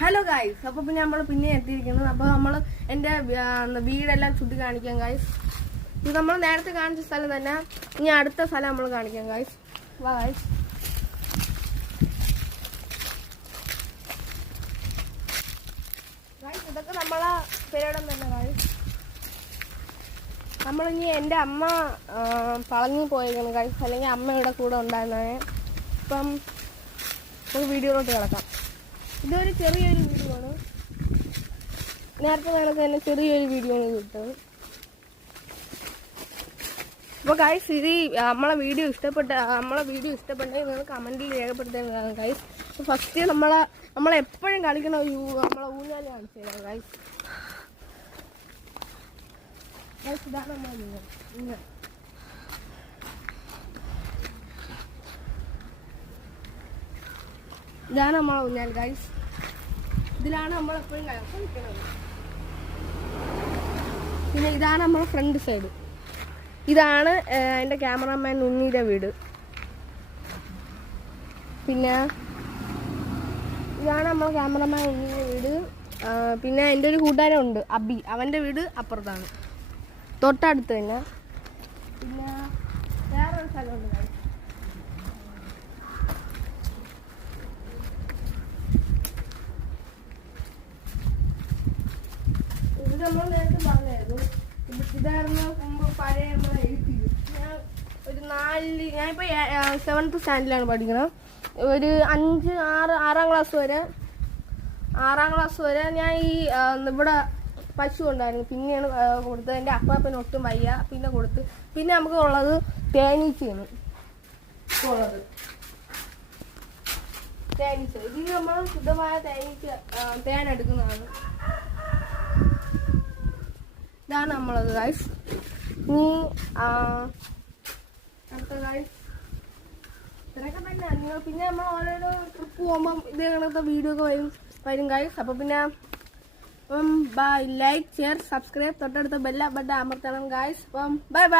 Hello guys, അപ്പൊ പിന്നെ നമ്മൾ പിന്നെ എത്തിയിരിക്കുന്നത്. അപ്പൊ നമ്മൾ എന്റെ വീടെല്ലാം ചുറ്റി കാണിക്കാം ഗൈസ്. ഇത് നമ്മൾ നേരത്തെ കാണിച്ച സ്ഥലം തന്നെ. ഇനി അടുത്ത സ്ഥലം നമ്മൾ കാണിക്കാം ഗൈസ്. വാ ഗൈസ്. ഗൈസ്, ഇതൊക്കെ നമ്മളെ പെരയിടം തന്നെ ഗൈസ്. നമ്മളിനി എൻ്റെ അമ്മ പളഞ്ഞു പോയേക്കാണ് ഗൈസ്, അല്ലെങ്കിൽ അമ്മയുടെ കൂടെ ഉണ്ടായിരുന്നേ. ഇപ്പം നമുക്ക് വീഡിയോയിലോട്ട് കിടക്കാം. ഇതൊരു ചെറിയൊരു വീഡിയോ ആണ്. നേരത്തെ കണക്ക് തന്നെ ചെറിയൊരു വീഡിയോ ആണ് കിട്ടുന്നത്. അപ്പോൾ ഗൈസ്, ഇത് നമ്മളെ വീഡിയോ ഇഷ്ടപ്പെട്ടെങ്കിൽ നിങ്ങൾ കമൻറ്റിൽ രേഖപ്പെടുത്തേണ്ടതാണ് ഗൈസ്. അപ്പോൾ ഫസ്റ്റ് നമ്മളെപ്പോഴും കളിക്കണ നമ്മളെ ഊഞ്ഞാൽ കാണിച്ചു തരാം ഗൈസ്. ഗൈസ്, ഇതാണ് നമ്മളെ ഊഞ്ഞാൽ. ഇതാണ് നമ്മളെ ഊഞ്ഞാൽ ഗൈസ്. ഇതിലാണ് നമ്മളെപ്പോഴും കളിക്കുന്നത്. പിന്നെ ഇതാണ് നമ്മളെ ഫ്രണ്ട് സൈഡ്. ഇതാണ് എൻ്റെ ക്യാമറാമാൻ ഉണ്ണിയുടെ വീട്. പിന്നെ ഇതാണ് നമ്മളെ ക്യാമറാമാൻ ഉണ്ണിയുടെ വീട്. പിന്നെ എൻ്റെ ഒരു കൂട്ടുകാരുണ്ട് അബി, അവൻ്റെ വീട് അപ്പുറത്താണ്, തൊട്ടടുത്ത് തന്നെ. പിന്നെ വേറൊരു സ്ഥലമുണ്ട് ഗൈസ്. ഇത് നമ്മൾ നേരത്തെ പറഞ്ഞായിരുന്നു. ഇതായിരുന്നു മുമ്പ് പഴയ നമ്മളെ എഴുത്തില്. ഞാനിപ്പോൾ 7th സ്റ്റാൻഡേർഡിലാണ് പഠിക്കുന്നത്. ഒരു 6-ആം ക്ലാസ് വരെ ഞാൻ ഈ ഇവിടെ പശു ഉണ്ടായിരുന്നു. പിന്നെയാണ് കൊടുത്തത്. എൻ്റെ അപ്പാപ്പന് ഒട്ടും വയ്യ, പിന്നെ കൊടുത്ത്. പിന്നെ നമുക്ക് ഉള്ളത് തേനീച്ചയാണ് ഉള്ളത്. തേനീച്ച, ഇതിന് നമ്മൾ ശുദ്ധമായ തേനെടുക്കുന്നതാണ്. ഇതാണ് നമ്മളത് ഗൈസ്. ഇനി അടുത്ത ഗൈസ് ഇത്രയൊക്കെ തന്നെ. നിങ്ങൾ പിന്നെ നമ്മൾ ഓരോരോ ട്രിപ്പ് പോകുമ്പം ഇത് കണക്കത്തെ വീഡിയോ ഒക്കെ വരും ഗൈസ്. അപ്പോൾ പിന്നെ ബൈ, ലൈക്ക്, ഷെയർ, സബ്സ്ക്രൈബ്, തൊട്ടടുത്ത ബെല്ല ബട്ടൺ അമർത്തണം ഗൈസ്. അപ്പം ബൈ ബൈ.